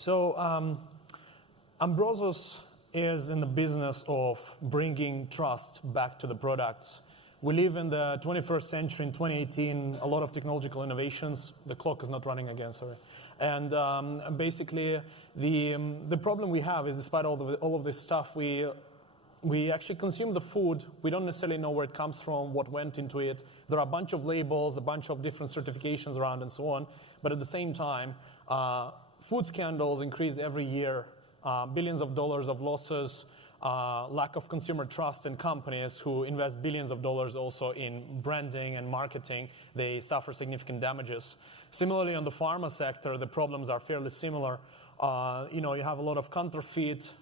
So Ambrosus is in the business of bringing trust back to the products. We live in the 21st century. In 2018, a lot of technological innovations. The clock is not running again, sorry. And basically, the problem we have is, despite all of this stuff, we actually consume the food. We don't necessarily know where it comes from, what went into it. There are a bunch of labels, a bunch of different certifications around, and so on. But at the same time, food scandals increase every year. Billions of dollars of losses, lack of consumer trust in companies who invest billions of dollars also in branding and marketing. They suffer significant damages. Similarly, on the pharma sector, the problems are fairly similar. You have a lot of counterfeit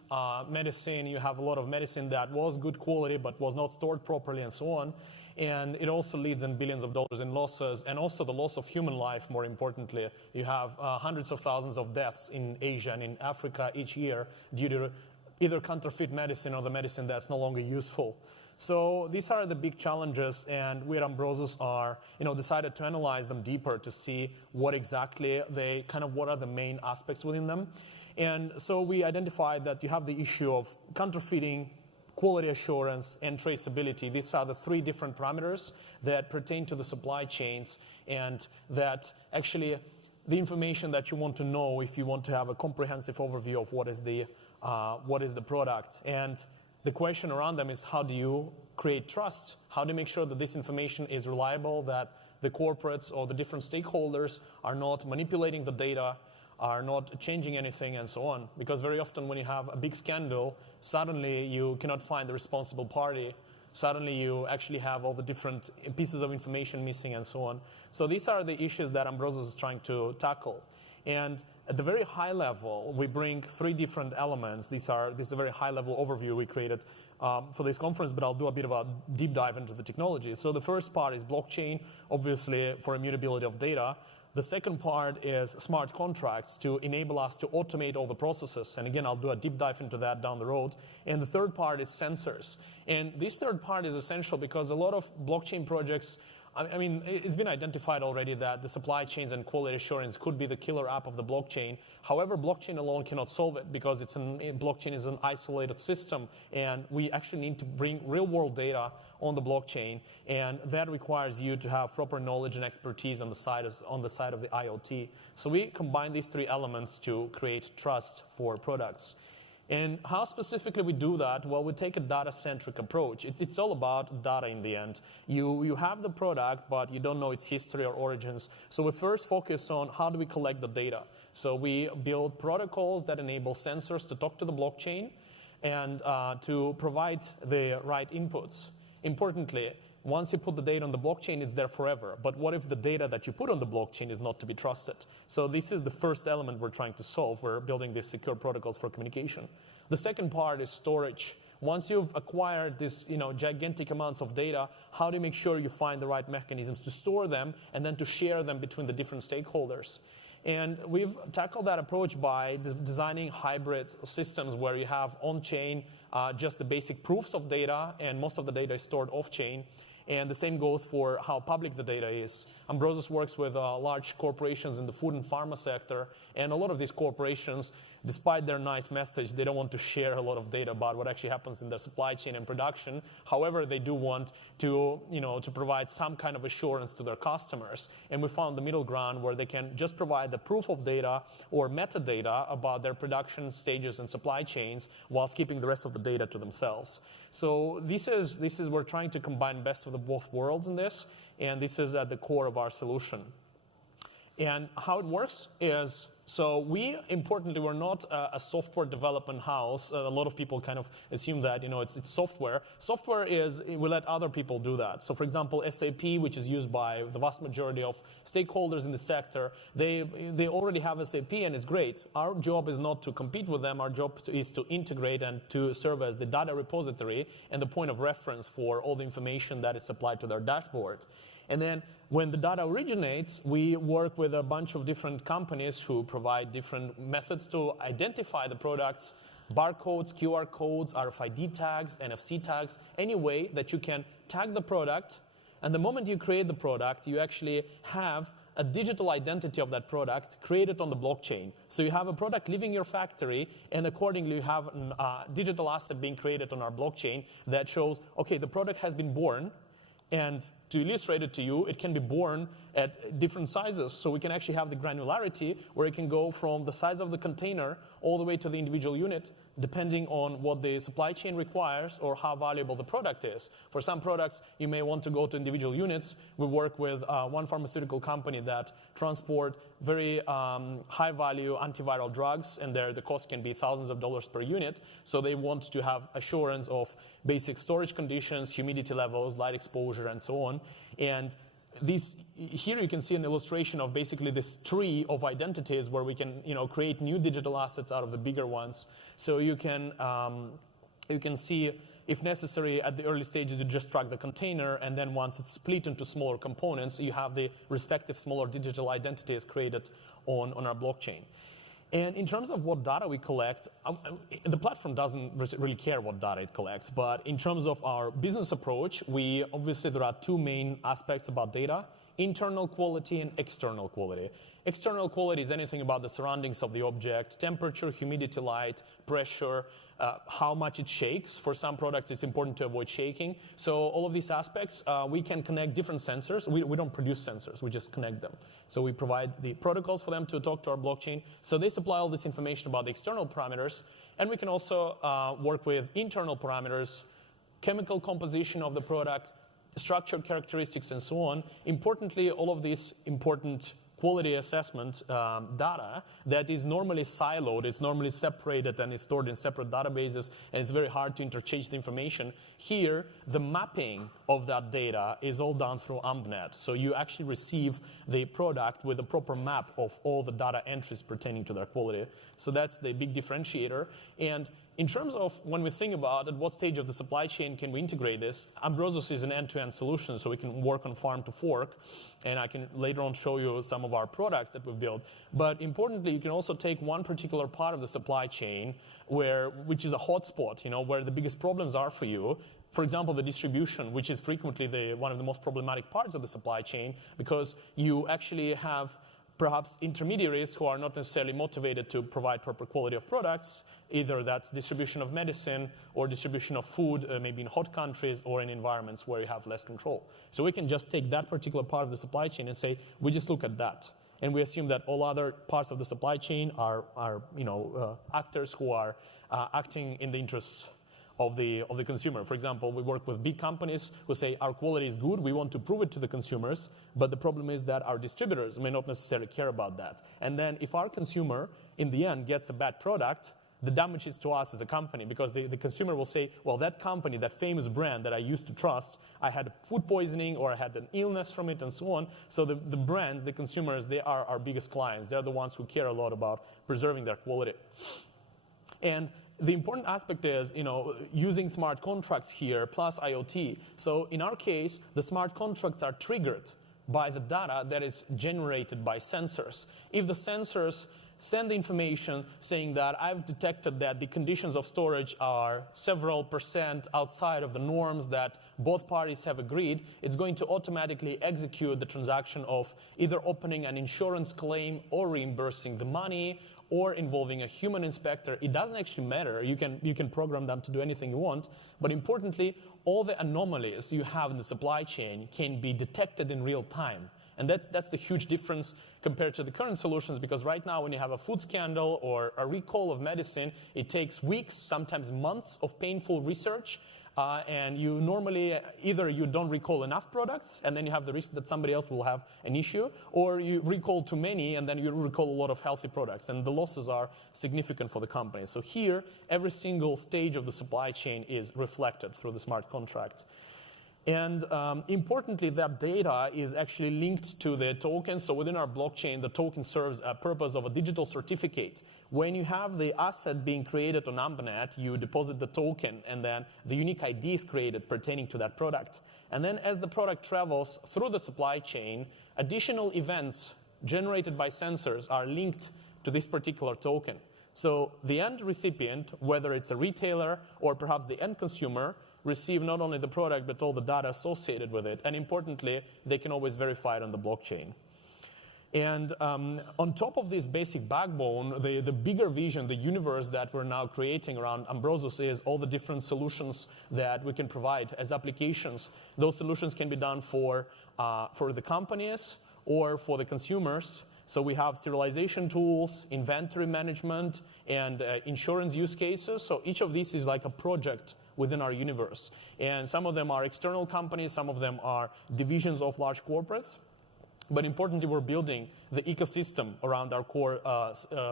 medicine. You have a lot of medicine that was good quality but was not stored properly, and so on. And it also leads in billions of dollars in losses, and also the loss of human life, more importantly. You have hundreds of thousands of deaths in Asia and in Africa each year due to either counterfeit medicine or the medicine that's no longer useful. So these are the big challenges, and we at Ambrosus are, decided to analyze them deeper to see what exactly what are the main aspects within them. And so we identified that you have the issue of counterfeiting, quality assurance, and traceability. These are the three different parameters that pertain to the supply chains, and that actually the information that you want to know if you want to have a comprehensive overview of what is the product. And the question around them is, how do you create trust? How do you make sure that this information is reliable, that the corporates or the different stakeholders are not manipulating the data, are not changing anything, and so on? Because very often when you have a big scandal, suddenly you cannot find the responsible party. Suddenly you actually have all the different pieces of information missing, and so on. So these are the issues that Ambrosus is trying to tackle. And at the very high level, we bring three different elements. This is a very high-level overview we created for this conference, but I'll do a bit of a deep dive into the technology. So the first part is blockchain, obviously for immutability of data. The second part is smart contracts to enable us to automate all the processes. And again, I'll do a deep dive into that down the road. And the third part is sensors. And this third part is essential because a lot of blockchain projects, it's been identified already that the supply chains and quality assurance could be the killer app of the blockchain. However, blockchain alone cannot solve it because blockchain is an isolated system, and we actually need to bring real-world data on the blockchain, and that requires you to have proper knowledge and expertise on the side of the IoT. So we combine these three elements to create trust for products. And how specifically we do that? Well, we take a data-centric approach. It's all about data in the end. You have the product, but you don't know its history or origins. So we first focus on how do we collect the data. So we build protocols that enable sensors to talk to the blockchain and to provide the right inputs. Importantly, once you put the data on the blockchain, it's there forever. But what if the data that you put on the blockchain is not to be trusted? So this is the first element we're trying to solve. We're building these secure protocols for communication. The second part is storage. Once you've acquired these gigantic amounts of data, how do you make sure you find the right mechanisms to store them and then to share them between the different stakeholders? And we've tackled that approach by designing hybrid systems where you have on-chain just the basic proofs of data, and most of the data is stored off-chain. And the same goes for how public the data is. Ambrosus works with large corporations in the food and pharma sector, and a lot of these corporations, despite their nice message, they don't want to share a lot of data about what actually happens in their supply chain and production. However, they do want to, to provide some kind of assurance to their customers. And we found the middle ground where they can just provide the proof of data or metadata about their production stages and supply chains whilst keeping the rest of the data to themselves. So we're trying to combine best of both worlds in this, and this is at the core of our solution. And how it works is, so we're not a software development house. A lot of people kind of assume that, it's software. Software is, we let other people do that. So for example, SAP, which is used by the vast majority of stakeholders in the sector, they already have SAP and it's great. Our job is not to compete with them. Our job is to integrate and to serve as the data repository and the point of reference for all the information that is supplied to their dashboard. And then when the data originates, we work with a bunch of different companies who provide different methods to identify the products, barcodes, QR codes, RFID tags, NFC tags, any way that you can tag the product. And the moment you create the product, you actually have a digital identity of that product created on the blockchain. So you have a product leaving your factory, and accordingly you have a digital asset being created on our blockchain that shows, okay, the product has been born, and to illustrate it to you, it can be born at different sizes. So we can actually have the granularity where it can go from the size of the container all the way to the individual unit, depending on what the supply chain requires or how valuable the product is. For some products, you may want to go to individual units. We work with one pharmaceutical company that transport very high-value antiviral drugs, and there the cost can be thousands of dollars per unit. So they want to have assurance of basic storage conditions, humidity levels, light exposure, and so on. And here you can see an illustration of basically this tree of identities where we can create new digital assets out of the bigger ones. So you can see, if necessary, at the early stages, you just track the container, and then once it's split into smaller components, you have the respective smaller digital identities created on our blockchain. And in terms of what data we collect, the platform doesn't really care what data it collects. But in terms of our business approach, obviously there are two main aspects about data: internal quality and external quality. External quality is anything about the surroundings of the object: temperature, humidity, light, pressure, how much it shakes. For some products, it's important to avoid shaking. So all of these aspects, we can connect different sensors. We don't produce sensors, we just connect them. So we provide the protocols for them to talk to our blockchain. So they supply all this information about the external parameters. And we can also work with internal parameters, chemical composition of the product, structural characteristics, and so on. Importantly, all of these important quality assessment data that is normally siloed, it's normally separated and is stored in separate databases, and it's very hard to interchange the information. Here, the mapping of that data is all done through AmbNet. So you actually receive the product with a proper map of all the data entries pertaining to their quality. So that's the big differentiator. And in terms of when we think about at what stage of the supply chain can we integrate this, Ambrosus is an end-to-end solution, so we can work on farm to fork, and I can later on show you some of our products that we've built. But importantly, you can also take one particular part of the supply chain which is a hotspot, where the biggest problems are for you. For example, the distribution, which is frequently one of the most problematic parts of the supply chain, because you actually have perhaps intermediaries who are not necessarily motivated to provide proper quality of products. Either that's distribution of medicine or distribution of food, maybe in hot countries or in environments where you have less control. So we can just take that particular part of the supply chain and say, we just look at that. And we assume that all other parts of the supply chain are actors who are acting in the interests of the consumer. For example, we work with big companies who say our quality is good, we want to prove it to the consumers, but the problem is that our distributors may not necessarily care about that. And then if our consumer, in the end, gets a bad product, the damage is to us as a company, because the consumer will say, well, that company, that famous brand that I used to trust, I had food poisoning or I had an illness from it and so on. So the brands, the consumers, they are our biggest clients. They're the ones who care a lot about preserving their quality. And the important aspect is, using smart contracts here plus IoT. So in our case, the smart contracts are triggered by the data that is generated by sensors. If the sensors send the information saying that I've detected that the conditions of storage are several % outside of the norms that both parties have agreed, it's going to automatically execute the transaction of either opening an insurance claim or reimbursing the money or involving a human inspector. It doesn't actually matter. You can program them to do anything you want. But importantly, all the anomalies you have in the supply chain can be detected in real time. And that's the huge difference compared to the current solutions, because right now when you have a food scandal or a recall of medicine, it takes weeks, sometimes months of painful research. And you normally, either you don't recall enough products, and then you have the risk that somebody else will have an issue, or you recall too many, and then you recall a lot of healthy products, and the losses are significant for the company. So here, every single stage of the supply chain is reflected through the smart contract. And importantly, that data is actually linked to the token. So within our blockchain, the token serves a purpose of a digital certificate. When you have the asset being created on AmbNet, you deposit the token, and then the unique ID is created pertaining to that product. And then as the product travels through the supply chain, additional events generated by sensors are linked to this particular token. So the end recipient, whether it's a retailer or perhaps the end consumer, receive not only the product, but all the data associated with it. And importantly, they can always verify it on the blockchain. And on top of this basic backbone, the bigger vision, the universe that we're now creating around Ambrosus is all the different solutions that we can provide as applications. Those solutions can be done for the companies or for the consumers. So we have serialization tools, inventory management, and insurance use cases. So each of these is like a project within our universe. And some of them are external companies, some of them are divisions of large corporates. But importantly, we're building the ecosystem around our core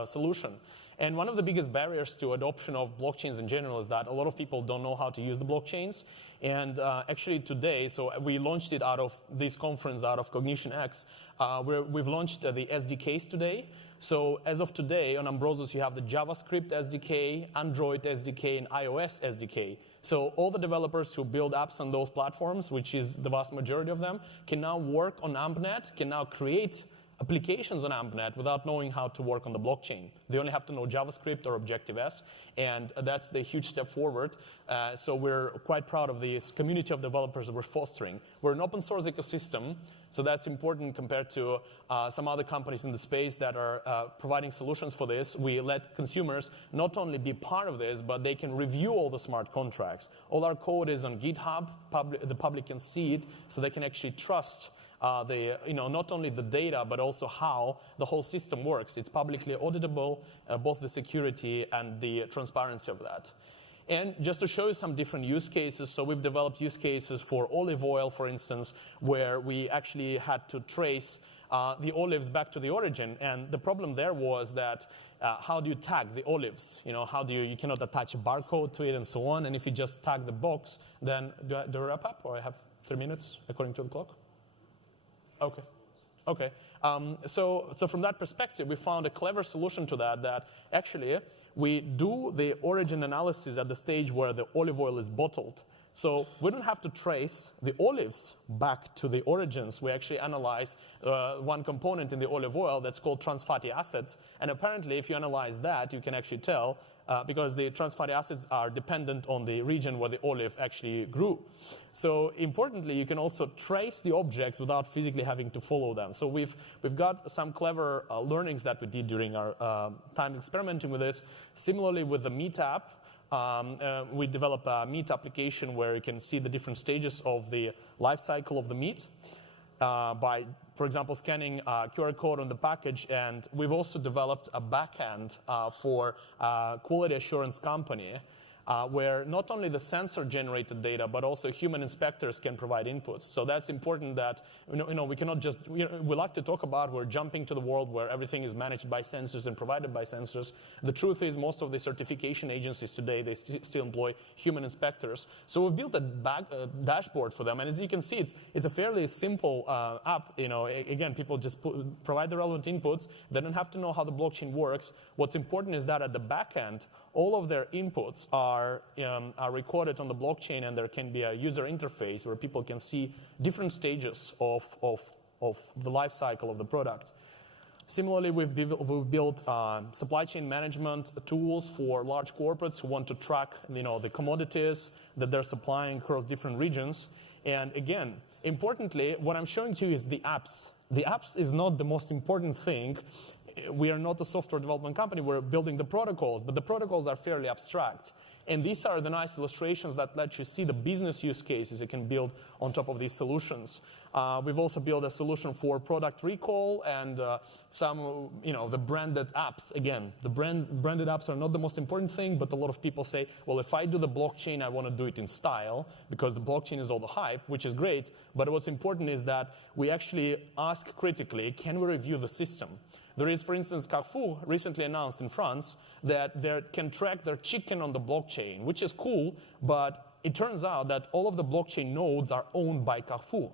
solution. And one of the biggest barriers to adoption of blockchains in general is that a lot of people don't know how to use the blockchains. And actually today, so we launched it out of this conference, out of CognitionX. We've launched the SDKs today. So as of today, on Ambrosus, you have the JavaScript SDK, Android SDK, and iOS SDK. So all the developers who build apps on those platforms, which is the vast majority of them, can now work on AmpNet, can now create applications on AmpNet without knowing how to work on the blockchain. They only have to know JavaScript or Objective-C, and that's the huge step forward. So we're quite proud of this community of developers that we're fostering. We're an open source ecosystem, so that's important compared to some other companies in the space that are providing solutions for this. We let consumers not only be part of this, but they can review all the smart contracts. All our code is on GitHub. The public can see it, so they can actually trust not only the data, but also how the whole system works. It's publicly auditable, both the security and the transparency of that. And just to show you some different use cases, so we've developed use cases for olive oil, for instance, where we actually had to trace the olives back to the origin. And the problem there was that how do you tag the olives? You cannot attach a barcode to it and so on. And if you just tag the box, then do I wrap up, or I have 3 minutes according to the clock? Okay. Okay. So from that perspective, we found a clever solution to that actually we do the origin analysis at the stage where the olive oil is bottled. So we don't have to trace the olives back to the origins. We actually analyze one component in the olive oil that's called trans fatty acids. And apparently, if you analyze that, you can actually tell because the trans fatty acids are dependent on the region where the olive actually grew. So importantly, you can also trace the objects without physically having to follow them. So we've got some clever learnings that we did during our time experimenting with this. Similarly, with the meat app, we develop a meat application where you can see the different stages of the life cycle of the meat by, for example, scanning a QR code on the package. And we've also developed a backend for a quality assurance company where not only the sensor generated data, but also human inspectors can provide inputs. So that's important that, we cannot just, we like to talk about we're jumping to the world where everything is managed by sensors and provided by sensors. The truth is most of the certification agencies today, they still employ human inspectors. So we've built a dashboard for them. And as you can see, it's a fairly simple app. Again, people just provide the relevant inputs. They don't have to know how the blockchain works. What's important is that at the back end, all of their inputs are recorded on the blockchain, and there can be a user interface where people can see different stages of the life cycle of the product. Similarly, we've built supply chain management tools for large corporates who want to track the commodities that they're supplying across different regions. And again, importantly, what I'm showing to you is the apps. The apps is not the most important thing. We are not a software development company. We're building the protocols, but the protocols are fairly abstract. And these are the nice illustrations that let you see the business use cases you can build on top of these solutions. We've also built a solution for product recall and some, the branded apps. Again, the branded apps are not the most important thing, but a lot of people say, well, if I do the blockchain, I want to do it in style because the blockchain is all the hype, which is great. But what's important is that we actually ask critically, can we review the system? There is, for instance, Carrefour recently announced in France that they can track their chicken on the blockchain, which is cool, but it turns out that all of the blockchain nodes are owned by Carrefour.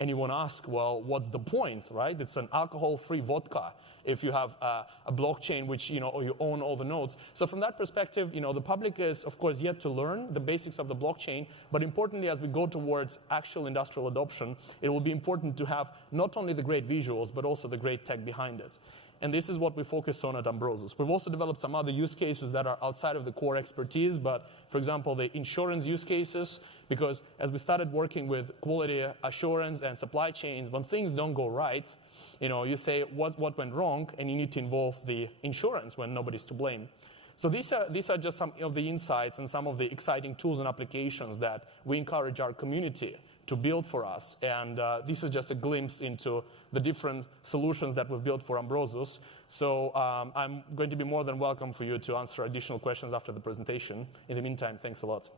And you want to ask, well, what's the point, right? It's an alcohol-free vodka if you have a blockchain which, or you own all the nodes. So from that perspective, the public is, of course, yet to learn the basics of the blockchain. But importantly, as we go towards actual industrial adoption, it will be important to have not only the great visuals, but also the great tech behind it. And this is what we focus on at Ambrosus. We've also developed some other use cases that are outside of the core expertise, but for example, the insurance use cases, Because as we started working with quality assurance and supply chains, when things don't go right, you say what went wrong, and you need to involve the insurance when nobody's to blame. So these are just some of the insights and some of the exciting tools and applications that we encourage our community to build for us. And this is just a glimpse into the different solutions that we've built for Ambrosus. So I'm going to be more than welcome for you to answer additional questions after the presentation. In the meantime, thanks a lot.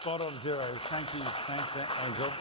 Spot on, Zero. Thank you. Thanks, Angel.